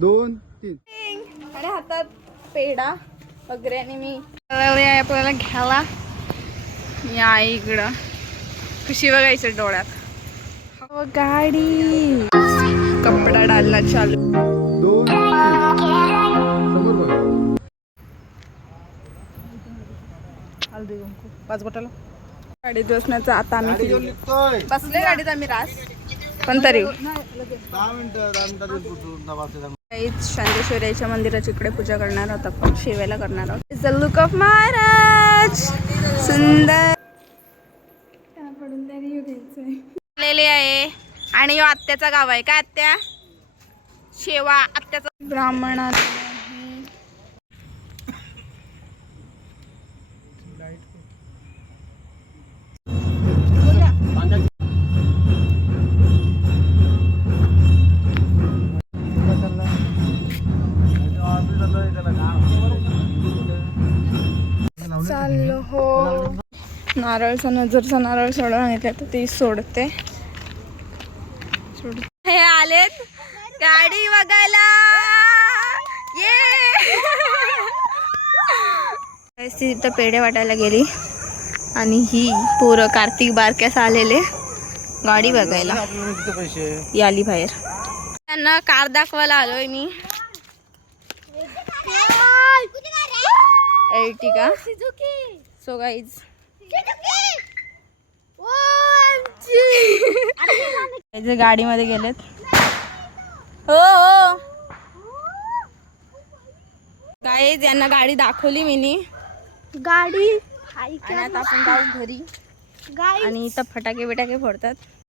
2 3 आणि हातात पेढा वगैरे आणि मी आपल्याला घ्यायला या इकडं खुशी बघायचं डोळ्यात. हो गाडी कपडा डालना चालू. 2 3 समोर बघा. हळदी कुंकू 5 बोटाला गाडीत बसण्याचं आता गाडी आम्ही घेऊन निघतोय. बसले गाडीत आम्ही रास पण तरी 10 मिनिटात येईल पोहोचून. 10 वाजता. शांतेश्वरीच्या मंदिराची इकडे पूजा करणार आहोत आपण शेवेला करणार आहोत. It's the look of Maharaj सुंदर आलेले आहे आणि ह्यो आत्याचा गाव आहे का आत्या शेवा आत्याचा ब्राह्मणात चाललो हो. नारळचा नजरचा नारळ सोडून आणले तर ती सोडते. हे आलेत गाडी बघायला ये तिथं पेढे वाटायला गेली आणि ही पोरं कार्तिक बारक्यास आलेले गाडी बघायला ही आली बाहेर. त्यांना कार दाखवायला आलोय मी. एर्टिगा. सो गाईज गाडीमध्ये गेलेत. हो हो गाईज यांना गाडी दाखवली मी गाडी आणि आता आपण जाऊ घरी आणि इथं फटाके बिटाके फोडतात.